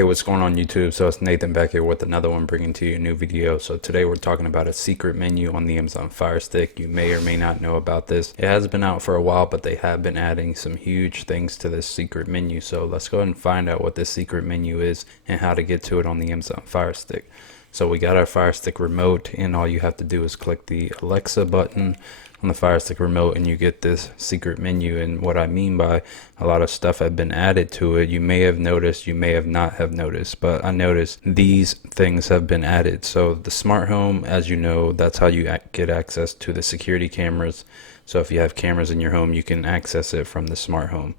Hey, what's going on YouTube? So it's Nathan back here with another one, bringing to you a new video. So today we're talking about a secret menu on the Amazon Fire Stick. You may or may not know about this. It has been out for a while, but they have been adding some huge things to this secret menu. So let's go ahead and find out what this secret menu is and how to get to it on the Amazon Fire Stick. So we got our Fire Stick remote, and all you have to do is click the Alexa button on the Fire Stick remote and you get this secret menu. And what I mean by a lot of stuff have been added to it, you may have noticed, you may have not have noticed, but I noticed these things have been added. So the smart home, as you know, that's how you get access to the security cameras. So if you have cameras in your home, you can access it from the smart home.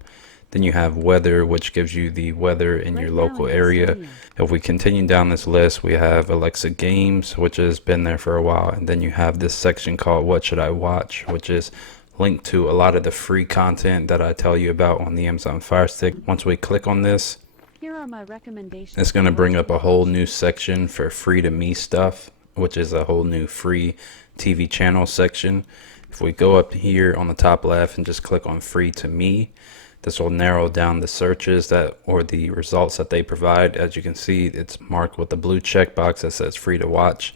Then you have weather, which gives you the weather in your local area. If we continue down this list, we have Alexa Games, which has been there for a while. And then you have this section called What Should I Watch, which is linked to a lot of the free content that I tell you about on the Amazon Fire Stick. Once we click on this, here are my recommendations. It's going to bring up a whole new section for free to me stuff, which is a whole new free TV channel section. If we go up here on the top left and just click on free to me, this will narrow down the searches that or the results that they provide. As you can see, it's marked with the blue checkbox that says free to watch,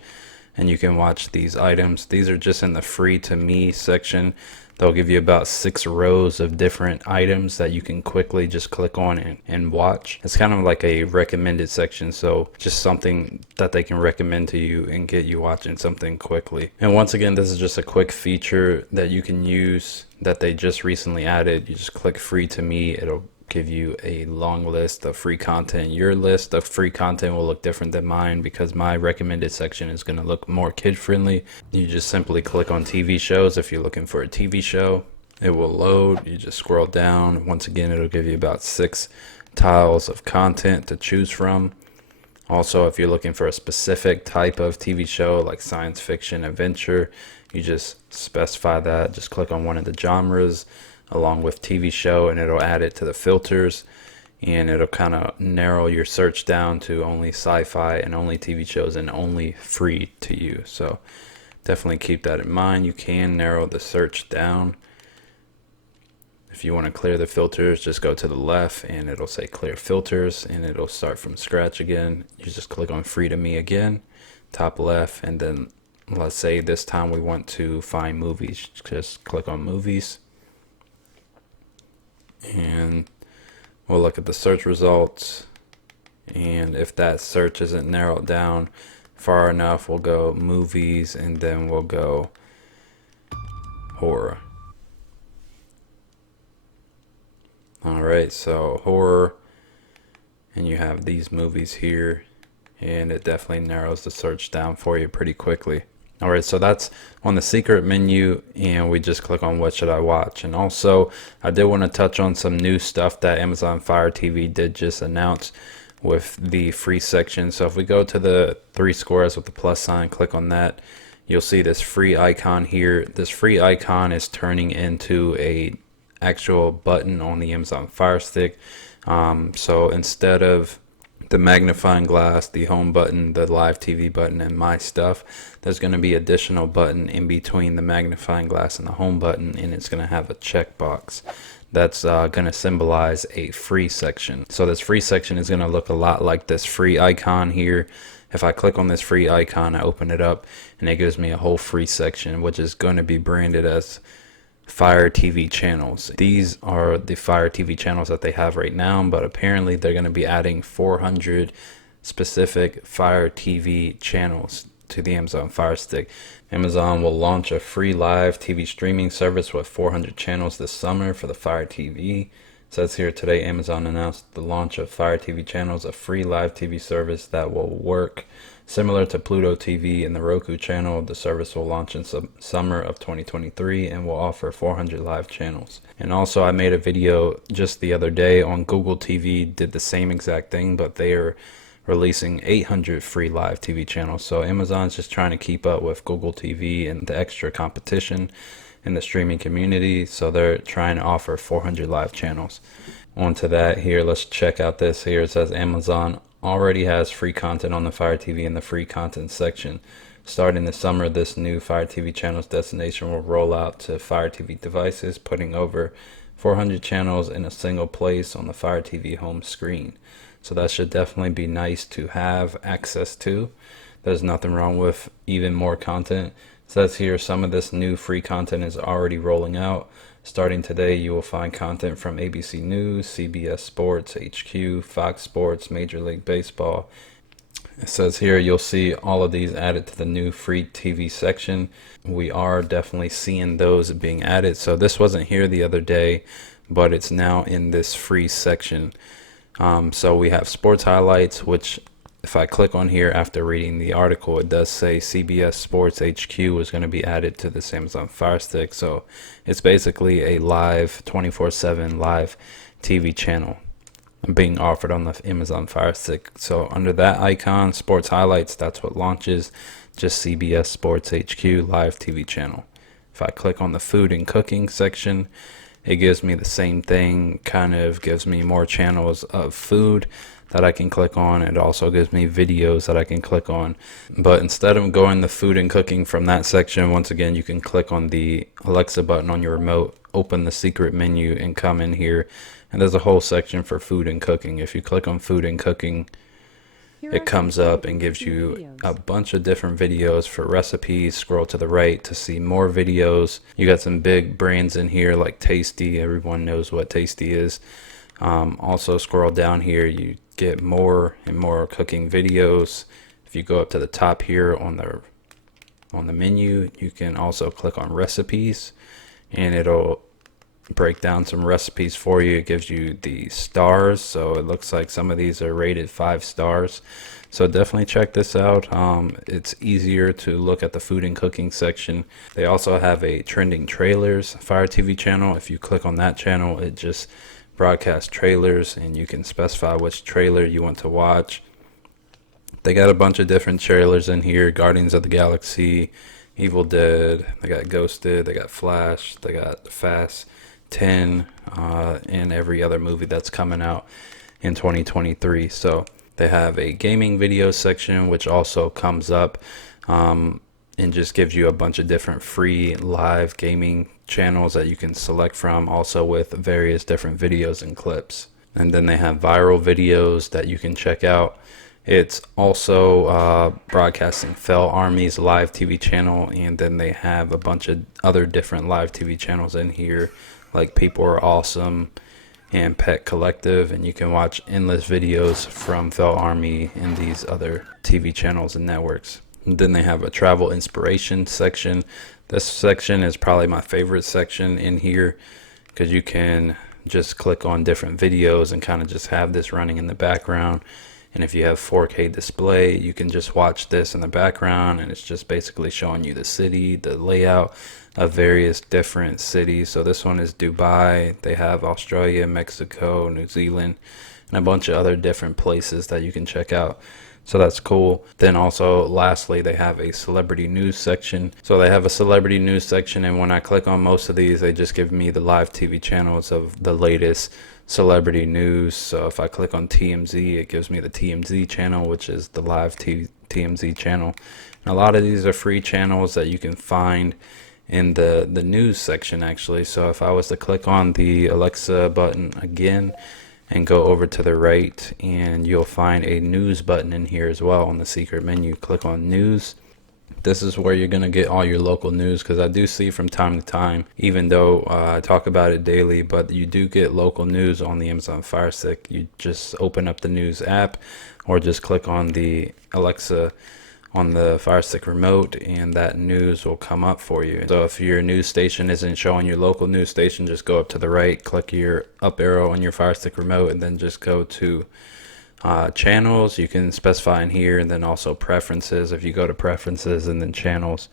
and you can watch these items. These are just in the free to me section. They'll give you about 6 rows of different items that you can quickly just click on and watch. It's kind of like a recommended section, so just something that they can recommend to you and get you watching something quickly. And once again, this is just a quick feature that you can use that they just recently added. You just click free to me, it'll give you a long list of free content. Your list of free content will look different than mine because my recommended section is going to look more kid friendly. You just simply click on TV shows. If you're looking for a TV show, it will load. You just scroll down. Once again, it'll give you about 6 tiles of content to choose from. Also, if you're looking for a specific type of TV show like science fiction, adventure, you just specify that. Just click on one of the genres along with TV show and it'll add it to the filters, and it'll kind of narrow your search down to only sci-fi and only TV shows and only free to you. So definitely keep that in mind. You can narrow the search down. If you want to clear the filters, just go to the left and it'll say clear filters and it'll start from scratch again. You just click on free to me again, top left, and then let's say this time we want to find movies. Just click on movies and we'll look at the search results, and if that search isn't narrowed down far enough, we'll go movies and then we'll go horror. Alright, so horror, and you have these movies here, and it definitely narrows the search down for you pretty quickly. Alright, so that's on the secret menu, and we just click on what should I watch. And also, I did want to touch on some new stuff that Amazon Fire TV did just announce with the free section. So if we go to the 3 squares with the plus sign, click on that, you'll see this free icon here. This free icon is turning into a actual button on the Amazon Fire Stick. So instead of the magnifying glass, the home button, the live TV button, and my stuff, there's going to be additional button in between the magnifying glass and the home button, and it's going to have a checkbox that's going to symbolize a free section. So this free section is going to look a lot like this free icon here. If I click on this free icon, I open it up and it gives me a whole free section, which is going to be branded as Fire TV channels. These are the Fire TV channels that they have right now, but apparently they're going to be adding 400 specific Fire TV channels to the Amazon Fire Stick. Amazon will launch a free live TV streaming service with 400 channels this summer for the Fire TV. It says here today, Amazon announced the launch of Fire TV channels, a free live TV service that will work similar to Pluto TV and the Roku channel. The service will launch in summer of 2023 and will offer 400 live channels. And also, I made a video just the other day on Google TV, did the same exact thing, but they are releasing 800 free live TV channels. So Amazon's just trying to keep up with Google TV and the extra competition in the streaming community. So they're trying to offer 400 live channels. Onto that here, let's check out this here. It says Amazon already has free content on the Fire TV in the free content section. Starting this summer, this new Fire TV channels destination will roll out to Fire TV devices, putting over 400 channels in a single place on the Fire TV home screen. So that should definitely be nice to have access to. There's nothing wrong with even more content. It says here some of this new free content is already rolling out. Starting today, you will find content from ABC News, CBS Sports, HQ, Fox Sports, Major League Baseball. It says here you'll see all of these added to the new free TV section. We are definitely seeing those being added. So this wasn't here the other day, but it's now in this free section. So we have sports highlights, which if I click on here after reading the article, it does say CBS Sports HQ is going to be added to this Amazon Fire Stick. So it's basically a live 24/7 live TV channel being offered on the Amazon Fire Stick. So under that icon, sports highlights, that's what launches, just CBS Sports HQ live TV channel. If I click on the food and cooking section, it gives me the same thing, kind of gives me more channels of food that I can click on. It also gives me videos that I can click on. But instead of going the food and cooking from that section, once again, you can click on the Alexa button on your remote, open the secret menu, and come in here. And there's a whole section for food and cooking. If you click on food and cooking, it comes up and gives you a bunch of different videos for recipes. Scroll to the right to see more videos. You got some big brands in here like Tasty. Everyone knows what Tasty is. Also scroll down here, you get more and more cooking videos. If you go up to the top here on the menu, you can also click on recipes and it'll break down some recipes for you. It gives you the stars, so it looks like some of these are rated 5 stars. So definitely check this out. It's easier to look at the food and cooking section. They also have a trending trailers Fire TV channel. If you click on that channel, it just broadcasts trailers and you can specify which trailer you want to watch. They got a bunch of different trailers in here: Guardians of the Galaxy, Evil Dead, they got Ghosted, they got Flash, they got Fast 10, and every other movie that's coming out in 2023. So they have a gaming video section, which also comes up and just gives you a bunch of different free live gaming channels that you can select from, also with various different videos and clips. And then they have viral videos that you can check out. It's also broadcasting Fell Army's live TV channel, and then they have a bunch of other different live TV channels in here, like People Are Awesome and Pet Collective, and you can watch endless videos from Fell Army and these other TV channels and networks. And then they have a travel inspiration section. This section is probably my favorite section in here because you can just click on different videos and kind of just have this running in the background. And if you have 4K display, you can just watch this in the background, and it's just basically showing you the city, the layout of various different cities. So this one is Dubai. They have Australia, Mexico, New Zealand, and a bunch of other different places that you can check out. So that's cool. Then also, lastly, they have a celebrity news section. So they have a celebrity news section, and when I click on most of these, they just give me the live TV channels of the latest celebrity news. So if I click on TMZ, it gives me the TMZ channel, which is the live TMZ channel. And a lot of these are free channels that you can find in the news section, actually. So if I was to click on the Alexa button again and go over to the right, and you'll find a news button in here as well on the secret menu. Click on news. This is where you're going to get all your local news, because I do see from time to time, even though I talk about it daily, but you do get local news on the Amazon Fire Stick. You just open up the news app or just click on the Alexa on the Fire Stick remote, and that news will come up for you. So if your news station isn't showing your local news station, just go up to the right, click your up arrow on your Fire Stick remote, and then just go to channels. You can specify in here, and then also preferences. If you go to preferences and then channels,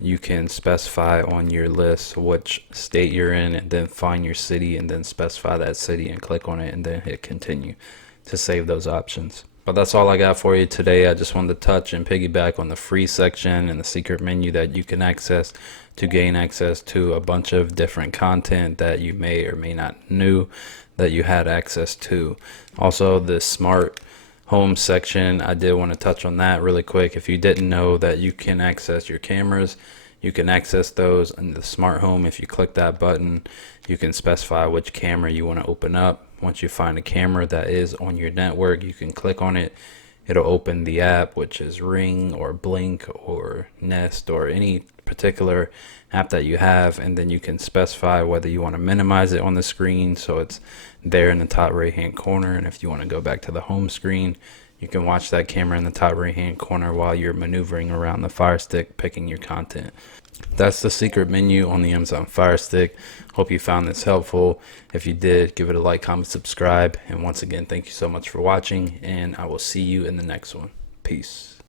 you can specify on your list which state you're in, and then find your city and then specify that city and click on it and then hit continue to save those options. But that's all I got for you today. I just wanted to touch and piggyback on the free section and the secret menu that you can access to gain access to a bunch of different content that you may or may not knew that you had access to. Also, the smart home section, I did want to touch on that really quick. If you didn't know that you can access your cameras, you can access those in the smart home. If you click that button, you can specify which camera you want to open up, once you find a camera that is on your network, you can click on it. It'll open the app, which is Ring or Blink or Nest or any particular app that you have, and then you can specify whether you want to minimize it on the screen so it's there in the top right hand corner, and if you want to go back to the home screen, you can watch that camera in the top right hand corner while you're maneuvering around the Fire Stick picking your content. That's the secret menu on the Amazon Fire Stick. Hope you found this helpful. If you did, give it a like, comment, subscribe, and once again, thank you so much for watching, and I will see you in the next one. Peace.